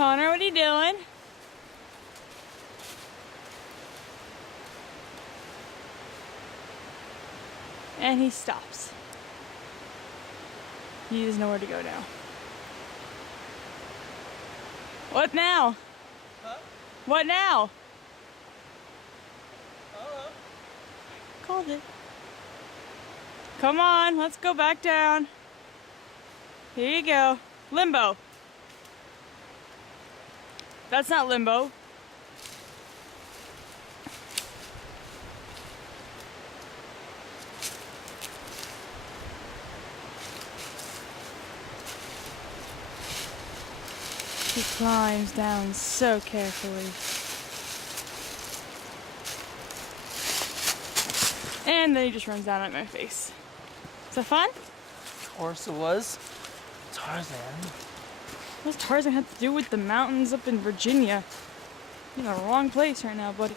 Connor, what are you doing? And he stops. He doesn't know where to go now. What now? Huh? What now? Hello? Called it. Come on, let's go back down. Here you go. Limbo. That's not limbo. He climbs down so carefully. And then he just runs down at my face. Is that fun? Of course it was. Tarzan. What does Tarzan have to do with the mountains up in Virginia? You're in the wrong place right now, buddy.